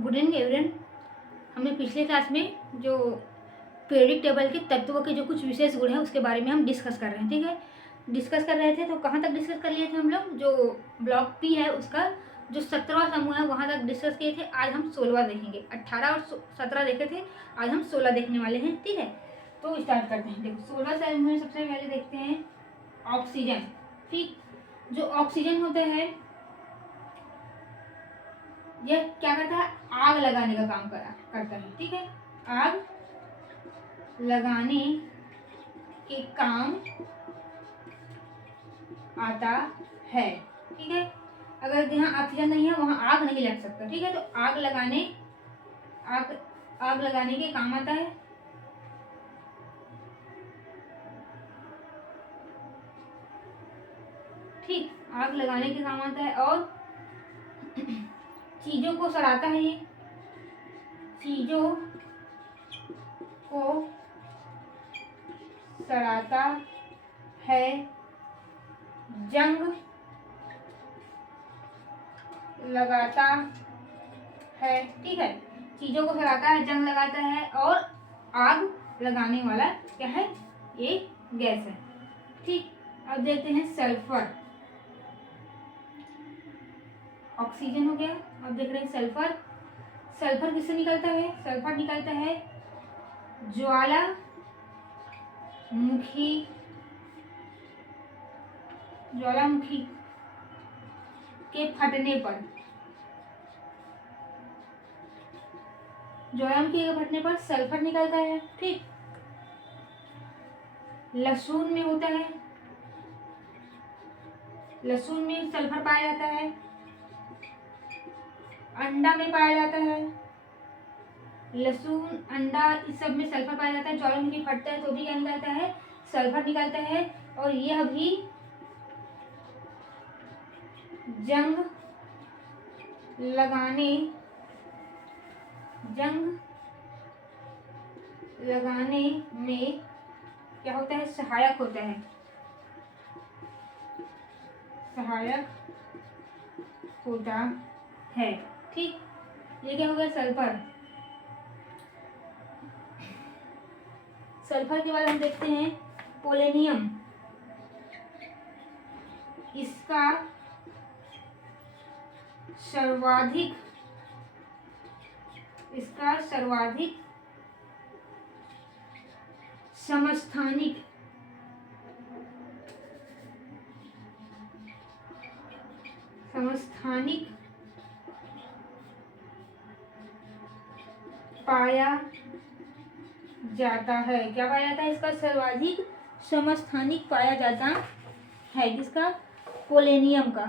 Good evening everyone. हमने पिछले class में जो पीरियोडिक टेबल के तत्वों के जो कुछ विशेष गुण हैं उसके बारे में हम डिस्कस कर रहे हैं। ठीक है, डिस्कस कर रहे थे तो कहाँ तक डिस्कस कर लिए थे हम लोग? जो ब्लॉक पी है उसका जो 17वां समूह है वहाँ तक डिस्कस किए थे। आज हम 16वां देखेंगे। 18 और 17 देखे थे, आज हम 16 देखने वाले हैं। ठीक है, तो स्टार्ट करते हैं। देखो 16 समूह में सबसे पहले देखते हैं ऑक्सीजन। ठीक, जो ऑक्सीजन होता है यह क्या करता है? आग लगाने का काम करता है। ठीक है, आग लगाने के काम आता है। ठीक है, अगर जहाँ ऑक्सीजन नहीं है वहाँ आग नहीं लग सकता। ठीक है, तो आग लगाने के काम आता है। ठीक, आग लगाने के काम आता है और चीजों को सड़ाता है। ये चीजों को सड़ाता है, जंग लगाता है। ठीक है, चीजों को सड़ाता है, जंग लगाता है और आग लगाने वाला क्या है? ये गैस है। ठीक, अब देखते हैं सल्फर। ऑक्सीजन हो गया, अब देख रहे हैं सल्फर। सल्फर किससे निकलता है? सल्फर निकलता है ज्वालामुखी के फटने पर। ज्वालामुखी के फटने पर सल्फर निकलता है। ठीक, लहसुन में होता है, लहसुन में सल्फर पाया जाता है, अंडा में पाया जाता है। लहसुन, अंडा, इस सब में सल्फर पाया जाता है। ज्वालामुखी फटता है तो भी क्या निकलता है? सल्फर निकलता है और यह भी जंग लगाने में क्या होता है? सहायक होता है। सहायक होता है। ठीक, ये क्या हो गया? सल्फर। सल्फर के बाद हम देखते हैं पोलेनियम। इसका सर्वाधिक समस्थानिक पाया जाता है। क्या पाया जाता है? इसका सर्वाधिक समस्थानिक पाया जाता है। किसका? पोलेनियम का।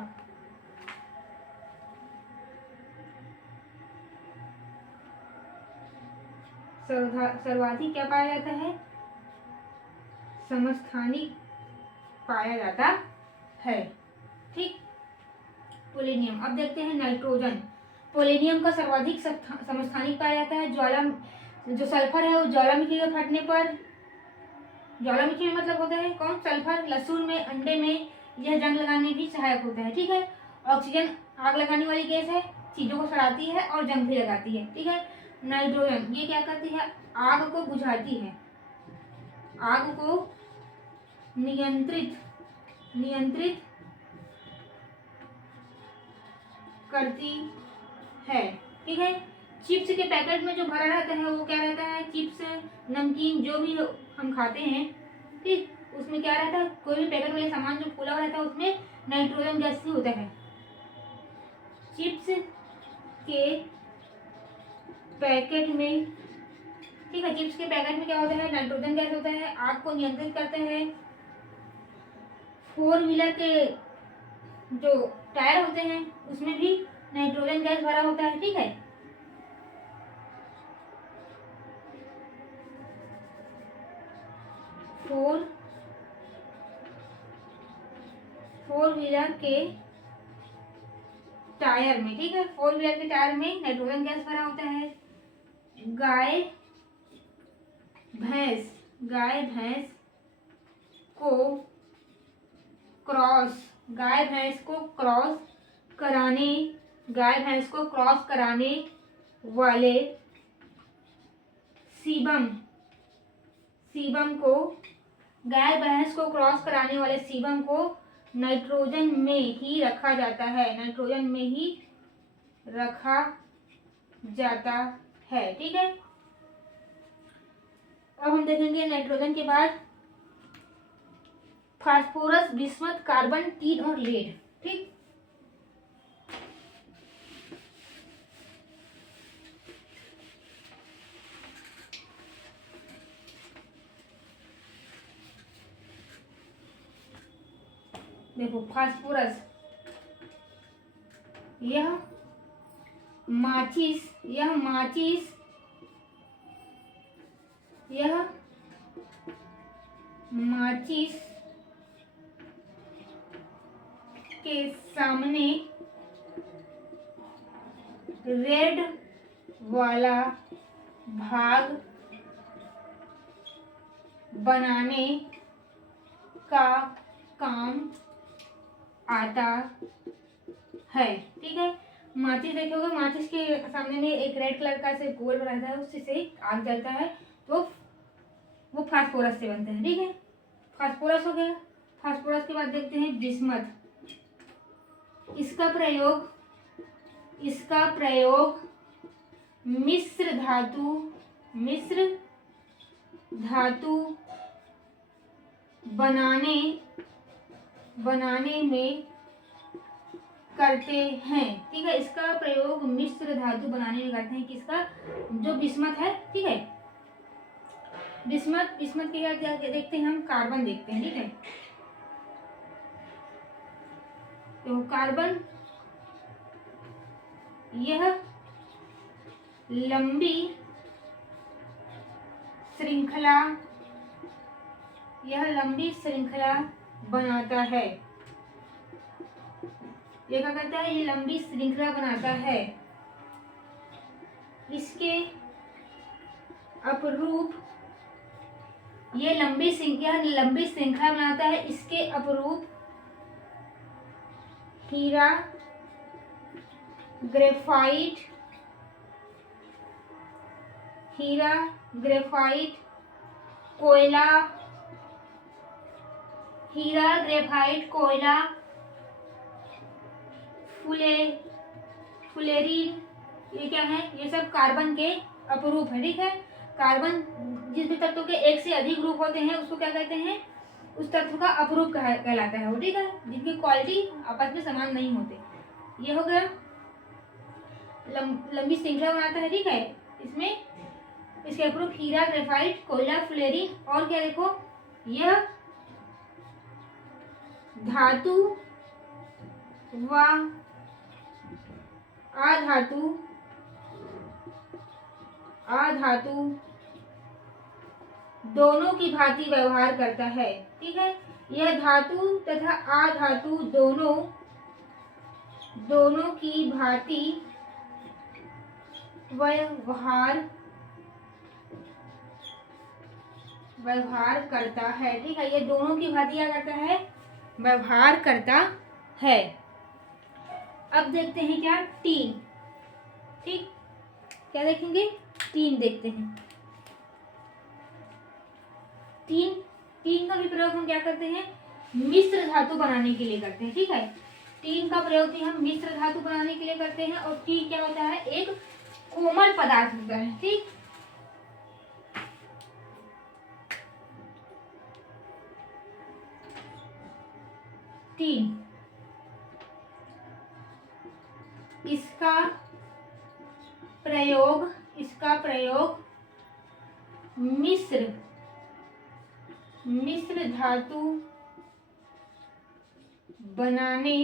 सर्वाधिक क्या पाया जाता है? समस्थानिक पाया जाता है। ठीक, पोलेनियम। अब देखते हैं नाइट्रोजन। पोलेनियम का सर्वाधिक समस्थानिक पाया जाता है। जो सल्फर है वो ज्वालामुखी के फटने पर, ज्वालामुखी में मतलब होता है कौन? सल्फर। लहसुन में, अंडे में यह जंग लगाने भी सहायक होता है। ठीक है, ऑक्सीजन आग लगाने वाली गैस है, चीजों को सड़ाती है और जंग भी लगाती है। ठीक है, नाइट्रोजन ये क्या करती है? आग को बुझाती है, आग को नियंत्रित करती है। ठीक है, चिप्स के पैकेट में जो भरा रहता है वो क्या रहता है? चिप्स, नमकीन, जो भी हम खाते हैं, ठीक, उसमें क्या रहता है? कोई भी पैकेट वाले सामान जो फूला हुआ रहता है उसमें नाइट्रोजन गैस ही होता है। चिप्स के पैकेट में, ठीक है, चिप्स के पैकेट में क्या होता है? नाइट्रोजन गैस होता है, आग को नियंत्रित करते हैं। 4 व्हीलर के जो टायर होते हैं उसमें भी नाइट्रोजन गैस भरा होता है। ठीक है, फोर व्हीलर के टायर में, ठीक है, 4 व्हीलर के टायर में नाइट्रोजन गैस भरा होता है। गाय भैंस को क्रॉस कराने वाले सीबम को, गाय भैंस को क्रॉस कराने वाले सीबम को नाइट्रोजन में ही रखा जाता है, नाइट्रोजन में ही रखा जाता है। ठीक है, अब हम देखेंगे नाइट्रोजन के बाद फास्फोरस, बिस्मथ, कार्बन, टीन और लेड। ठीक, देखो फास्फोरस, यह माचिस के सामने रेड वाला भाग बनाने का काम आता है। ठीक है, माचिस देखोगे, माचिस के सामने में एक रेड कलर का से गोल रहता है, उससे से आग जलता है, तो वो फास्फोरस से बनते हैं। ठीक है, फास्फोरस हो गया। फास्फोरस के बाद देखते हैं बिस्मथ। इसका प्रयोग मिश्र धातु बनाने में करते हैं। ठीक है, इसका प्रयोग मिश्र धातु बनाने में करते हैं। किसका? जो बिस्मथ है। ठीक है, बिस्मथ के क्या देखते हैं हम? कार्बन देखते हैं। ठीक है, तो कार्बन यह लंबी श्रृंखला बनाता है। ये क्या करता है? ये लंबी श्रृंखला बनाता है। इसके अपरूप ये लंबी श्रृंखला बनाता है। इसके अपरूप हीरा, ग्रेफाइट, कोयला, फुलेरीन, ये क्या है? ये सब कार्बन के अपरूप है। ठीक है, कार्बन जिस भी तत्व के एक से अधिक ग्रुप होते हैं उसको क्या कहते हैं? उस तत्व का अपरूप कहलाता है वो। ठीक है, जिनकी क्वालिटी आपस में समान नहीं होते। ये हो गया, लंबी श्रृंखला बनाता है। ठीक है, इसमें इसके अपरूप हीरा, ग्रेफाइट, कोयला, फ्लोरीन और क्या देखो, यह धातु व अधातु दोनों की भांति व्यवहार करता है। ठीक है, यह धातु तथा अधातु दोनों की भांति व्यवहार करता है। ठीक है, ये दोनों की भांति क्या करता है? व्यवहार करता है। अब देखते हैं क्या? टीन। ठीक, क्या देखेंगे? टीन देखते हैं। टीन का भी प्रयोग हम क्या करते हैं? मिश्र धातु बनाने के लिए करते हैं। ठीक है, टीन का प्रयोग भी हम मिश्र धातु बनाने के लिए करते हैं। और टीन क्या होता है? एक कोमल पदार्थ होता है। ठीक, टीन, इसका प्रयोग मिश्र धातु बनाने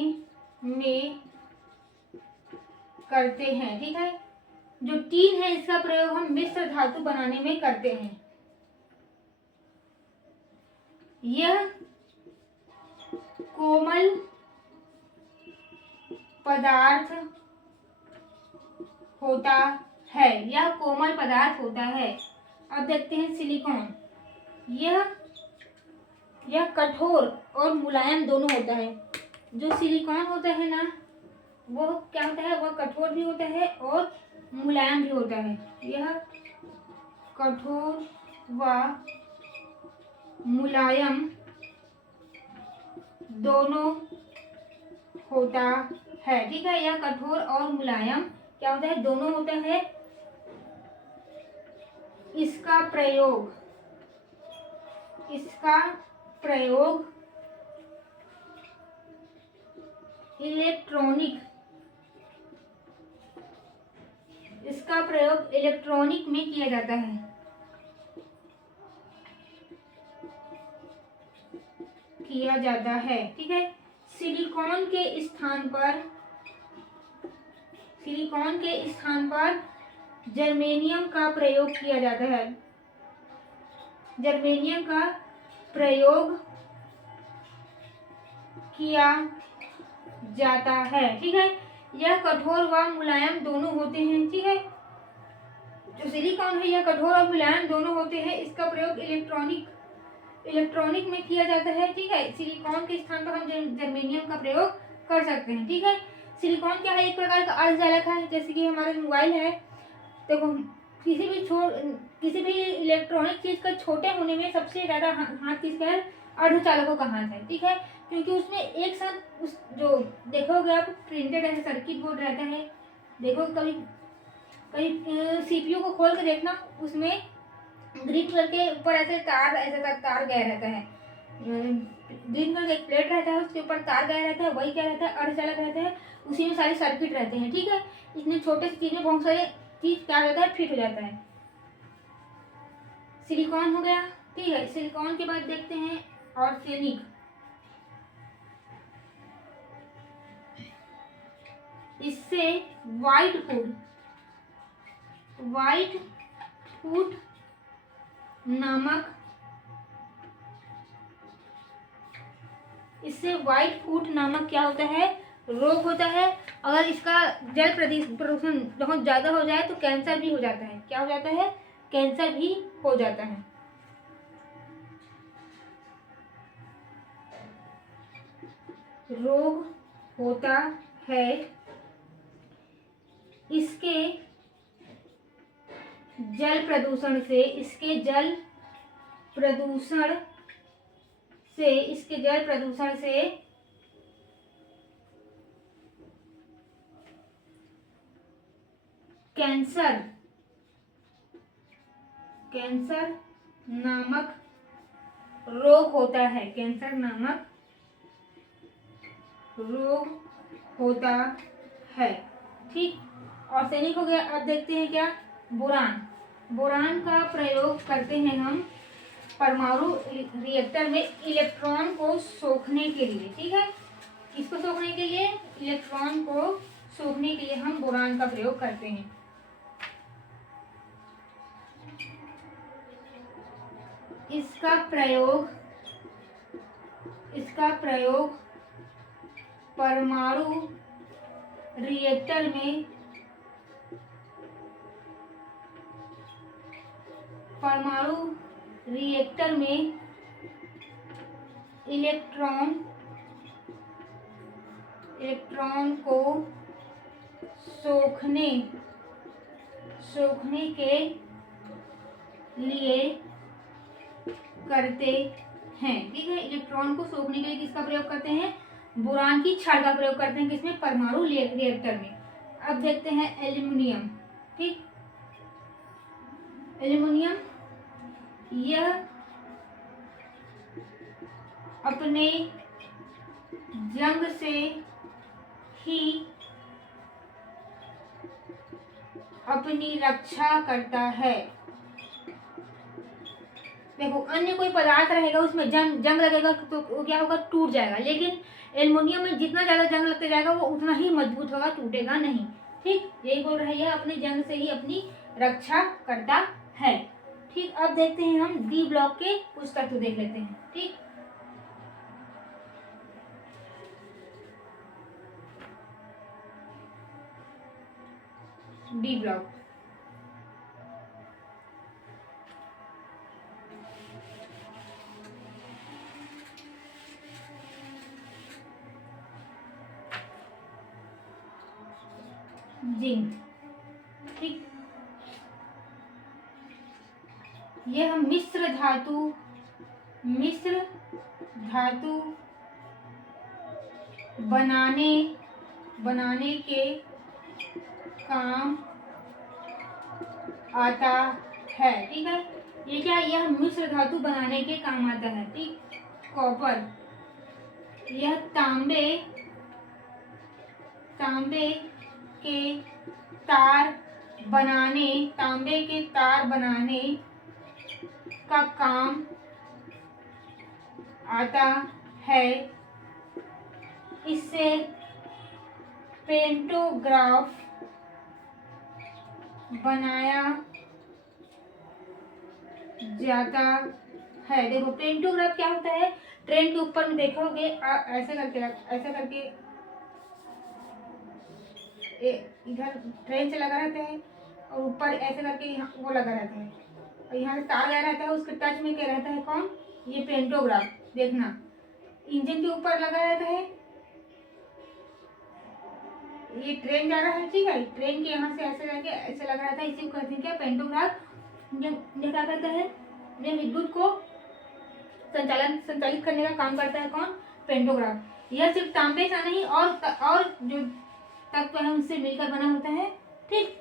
में करते हैं। ठीक है, जो टीन है इसका प्रयोग हम मिश्र धातु बनाने में करते हैं। यह कोमल पदार्थ होता है। अब देखते हैं सिलिकॉन। यह कठोर और मुलायम दोनों होता है। जो सिलिकॉन होता है ना, वो क्या होता है, वह कठोर भी होता है और मुलायम भी होता है। यह कठोर व मुलायम दोनों होता है। ठीक है, यह कठोर और मुलायम क्या होता है, दोनों होता है। इसका प्रयोग इलेक्ट्रॉनिक में किया जाता है। ठीक है, सिलिकॉन के स्थान पर जर्मेनियम का प्रयोग किया जाता है। जर्मेनियम का प्रयोग किया जाता है। ठीक है, यह कठोर व मुलायम दोनों होते हैं। ठीक है, जो सिलिकॉन है यह कठोर और मुलायम दोनों होते हैं। इसका प्रयोग इलेक्ट्रॉनिक में किया जाता है। ठीक है, सिलिकॉन के स्थान पर हम जर्मेनियम का प्रयोग कर सकते हैं। ठीक है, सिलिकॉन क्या है, एक प्रकार का अर्धचालक है। जैसे कि हमारा मोबाइल है, देखो किसी भी इलेक्ट्रॉनिक चीज का छोटे होने में सबसे ज्यादा हाथ किसका है, अर्धचालकों का हाथ है। ठीक है, क्योंकि उसमें एक साथ उस जो देखोगे आप प्रिंटेड ऐसे सर्किट बोर्ड रहता है, देखो कभी सीपीयू को खोल के देखना, उसमें ग्रीन कलर के ऊपर ऐसे तार गया रहता है। ग्रीन कलर का एक प्लेट रहता है, उसके ऊपर तार गया रहता है, वही क्या रहता है, अर्धचालक रहता है। उसी में सारे सर्किट रहते हैं। ठीक है, इतने छोटे से चीज में बहुत सारे चीज क्या रहता है, फिट हो जाता है। सिलिकॉन हो गया। ठीक है, सिलिकॉन के बाद देखते हैं आर्सेनिक। इससे व्हाइट फूट नामक क्या होता है, रोग होता है। अगर इसका जल प्रदूषण बहुत ज्यादा हो जाए तो कैंसर भी हो जाता है। क्या हो जाता है, कैंसर भी हो जाता है। रोग होता है। इसके जल प्रदूषण से कैंसर नामक रोग होता है। कैंसर नामक रोग होता है। ठीक, आर्सेनिक हो गया। अब देखते हैं क्या, बोरान का प्रयोग करते हैं हम परमाणु रिएक्टर में इलेक्ट्रॉन को सोखने के लिए। ठीक है, किसको सोखने के लिए, इलेक्ट्रॉन को सोखने के लिए हम बोरान का प्रयोग करते हैं। इसका प्रयोग परमाणु रिएक्टर में इलेक्ट्रॉन को सोखने के लिए करते हैं। ठीक है, इलेक्ट्रॉन को सोखने के लिए किसका प्रयोग करते हैं, बोरान की छड़ का प्रयोग करते हैं। किसमें, परमाणु रिएक्टर में। अब देखते हैं एल्यूमिनियम। ठीक, एल्यूमिनियम यह अपने जंग से ही अपनी रक्षा करता है। देखो अन्य कोई पदार्थ रहेगा उसमें जंग लगेगा तो क्या होगा, टूट जाएगा। लेकिन एल्युमिनियम में जितना ज्यादा जंग लगते जाएगा वो उतना ही मजबूत होगा, टूटेगा नहीं। ठीक, यही बोल रहे हैं, अपने जंग से ही अपनी रक्षा करता है। ठीक, अब देखते हैं हम डी ब्लॉक के कुछ तत्व देख लेते हैं। ठीक, डी ब्लॉक जिंक। ठीक, यह मिश्र धातु बनाने के काम आता है। ठीक है, ये क्या, यह मिश्र धातु बनाने के काम आता है। ठीक, कॉपर, यह तांबे के तार बनाने का काम आता है। इससे पेंटोग्राफ बनाया जाता है। देखो पेंटोग्राफ क्या होता है, ट्रेन के ऊपर में देखोगे ऐसे करके इधर ट्रेन से लगा रहता है और ऊपर ऐसे करके यहाँ वो लगा रहता है और यहाँ से तार लगा रहता है, उसके टच में क्या रहता है, कौन, ये पेंटोग्राफ। देखना इंजन के ऊपर लगा रहता है, ये ट्रेन जा रहा है। ठीक है, ट्रेन के यहाँ से ऐसे करके ऐसे लगा रहता है, इसी को कहते हैं क्या, पेंटोग्राफ। ये क्या करता है, ये विद्युत को संचालित करने का काम करता है, कौन, पेंटोग्राफ। यह सिर्फ तांबे का नहीं और जो तत्व है उनसे मिलकर बना होता है। ठीक,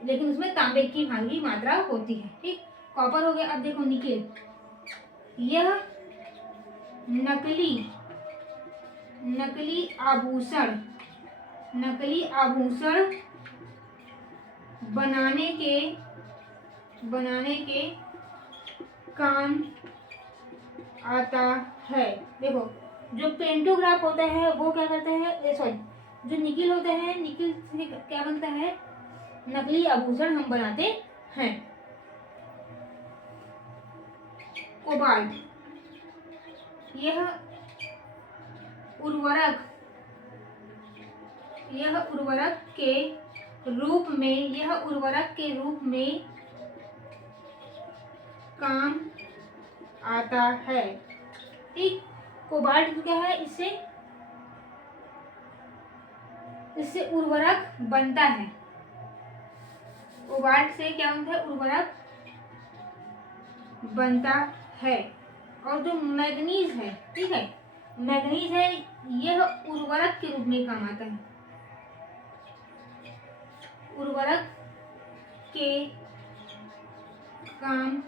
लेकिन उसमें तांबे की भारी मात्रा होती है। ठीक, कॉपर हो गया। अब देखो निकेल, यह नकली आभूषण बनाने के काम आता है। देखो जो पेंटोग्राफ होता है वो क्या करता है, सॉरी, जो निकिल होता है, निकिल से क्या बनता है, नकली आभूषण हम बनाते हैं। कोबाल्ट, यह उर्वरक के रूप में काम आता है। ठीक, कोबाल्ट क्या है, इससे उर्वरक बनता है। कोबाल्ट से क्या बनता है, उर्वरक बनता है। और जो मैग्नीज है, ठीक है, मैग्नीज है, यह उर्वरक के रूप में काम आता है। उर्वरक के काम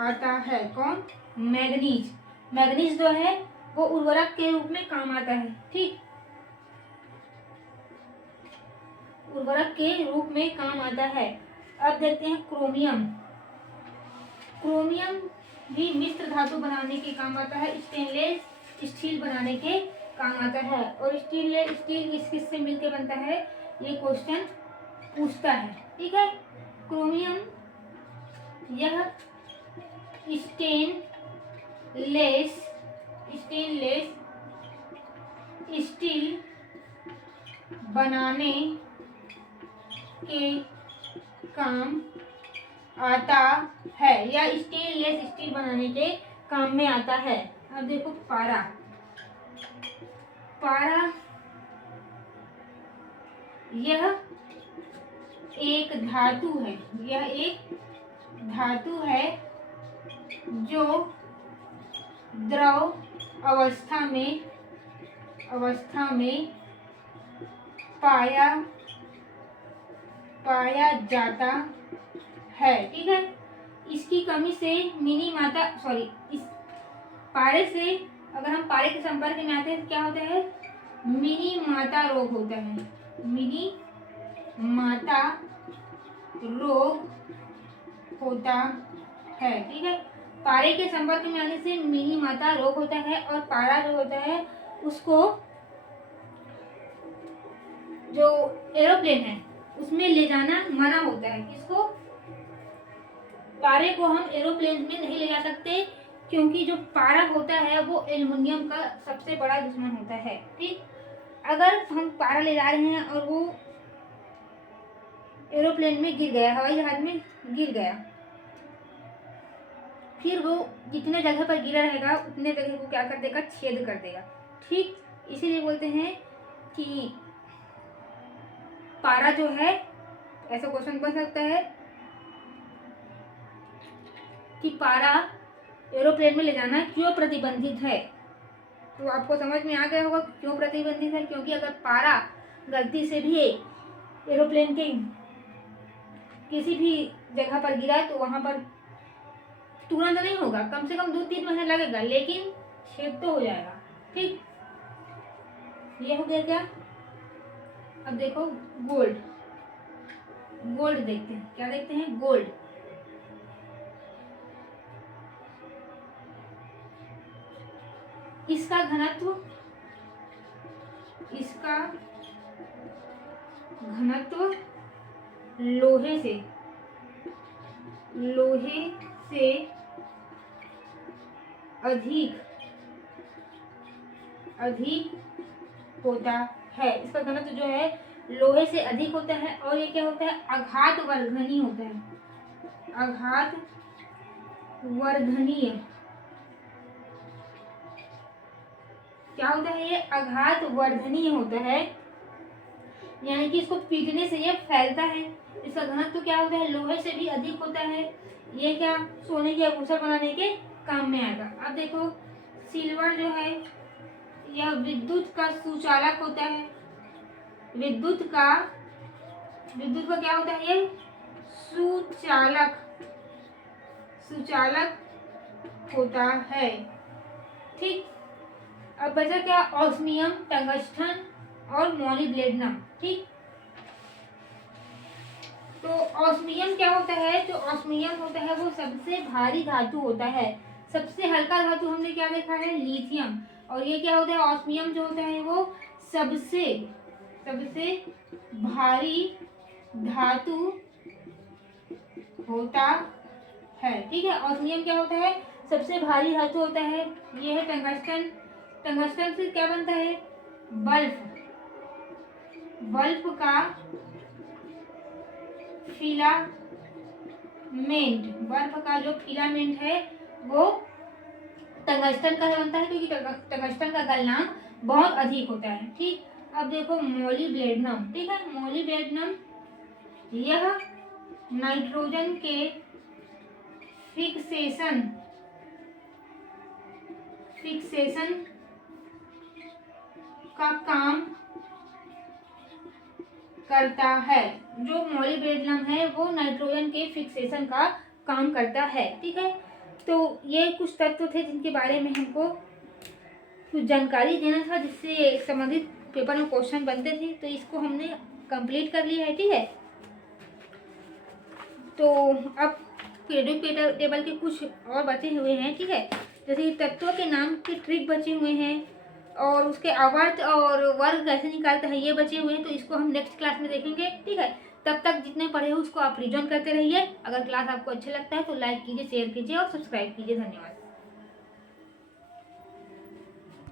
आता है, कौन, मैग्नीज। मैग्नीज जो है वो उर्वरक के रूप में काम आता है। ठीक, उर्वरक के रूप में काम आता है। अब देखते हैं क्रोमियम। क्रोमियम भी मिश्र धातु बनाने के काम आता है, स्टेनलेस स्टील बनाने के काम आता है। और स्टील किस से मिलकर बनता है, ये क्वेश्चन पूछता है। ठीक है, क्रोमियम यह स्टेनलेस स्टील बनाने के काम आता है, या स्टेनलेस स्टील बनाने के काम में आता है। अब देखो पारा यह एक धातु है जो द्रव अवस्था में पाया जाता है। ठीक है, इसकी कमी से इस पारे से अगर हम पारे के संपर्क में आते हैं तो क्या होता है, मिनी माता रोग होता है। मिनी माता रोग होता है। ठीक है, पारे के संपर्क में आने से मिनी माता रोग होता है। और पारा जो होता है उसको जो एरोप्लेन है उसमें ले जाना मना होता है। किसको, पारे को हम एरोप्लेन में नहीं ले जा सकते, क्योंकि जो पारा होता है वो एल्युमिनियम का सबसे बड़ा दुश्मन होता है। ठीक, अगर हम पारा ले जा रहे हैं और वो एरोप्लेन में गिर गया, हवाई जहाज में गिर गया, फिर वो जितने जगह पर गिरा रहेगा उतने जगह को क्या कर देगा, छेद कर देगा। ठीक, इसीलिए बोलते हैं कि पारा जो है, ऐसा क्वेश्चन बन सकता है कि पारा एरोप्लेन में ले जाना क्यों प्रतिबंधित है। तो आपको समझ में आ गया होगा क्यों प्रतिबंधित है, क्योंकि अगर पारा गलती से भी एरोप्लेन के किसी भी जगह पर गिरा तो वहां पर तुरंत नहीं होगा, कम से कम 2-3 महीने लगेगा, लेकिन छेद तो हो जाएगा। ठीक, ये हो गया क्या। अब देखो गोल्ड, गोल्ड देखते हैं, क्या देखते हैं, गोल्ड। इसका घनत्व लोहे से अधिक होता है। इसका घनत्व जो है लोहे से अधिक होता है, और ये क्या होता है, आघात वर्धनीय होता है। आघात वर्धनीय क्या होता है, ये आघात वर्धनीय होता है, यानी कि इसको पीटने से ये फैलता है। इसका घनत्व क्या होता है, लोहे से भी अधिक होता है। ये क्या, सोने के आभूषण बनाने के काम में आएगा। अब देखो सिल्वर जो है यह विद्युत का सुचालक होता है। विद्युत का क्या होता है, ये सुचालक होता है। ठीक, अब बचा क्या, ऑस्मियम, टंगस्टन और मोलिब्डेनम। ठीक, तो ऑस्मियम क्या होता है, जो ऑस्मियम होता है वो सबसे भारी धातु होता है। सबसे हल्का धातु हमने क्या देखा है, लिथियम। और ये क्या होता है, ऑस्मियम जो होता है वो सबसे भारी धातु होता है। ठीक है, ऑस्मियम क्या होता है, सबसे भारी धातु होता है। ये है टंगस्टन। टंगस्टन से क्या बनता है, बल्ब का फिलामेंट। बल्ब का जो फिलामेंट है वो टंगस्टन का बनता है, क्योंकि टंगस्टन का गलनांक बहुत अधिक होता है। ठीक, अब देखो मोलिब्डेनम। ठीक है, मोलिब्डेनम यह नाइट्रोजन के फिक्सेशन का काम करता है। जो मोलिब्डेनम है वो नाइट्रोजन के फिक्सेशन का काम करता है। ठीक है, तो ये कुछ तत्व थे जिनके बारे में हमको कुछ जानकारी देना था, जिससे संबंधित पेपर में क्वेश्चन बनते थे। तो इसको हमने कंप्लीट कर लिया है। ठीक है, तो अब पीरियोडिक टेबल के कुछ और बचे हुए हैं। ठीक है, जैसे तत्वों के नाम के ट्रिक बचे हुए हैं, और उसके आवर्त और वर्ग कैसे निकालते हैं ये बचे हुए हैं। तो इसको हम नेक्स्ट क्लास में देखेंगे। ठीक है, तब तक जितने पढ़े हो उसको आप रिविजन करते रहिए। अगर क्लास आपको अच्छा लगता है तो लाइक कीजिए, शेयर कीजिए और सब्सक्राइब कीजिए। धन्यवाद।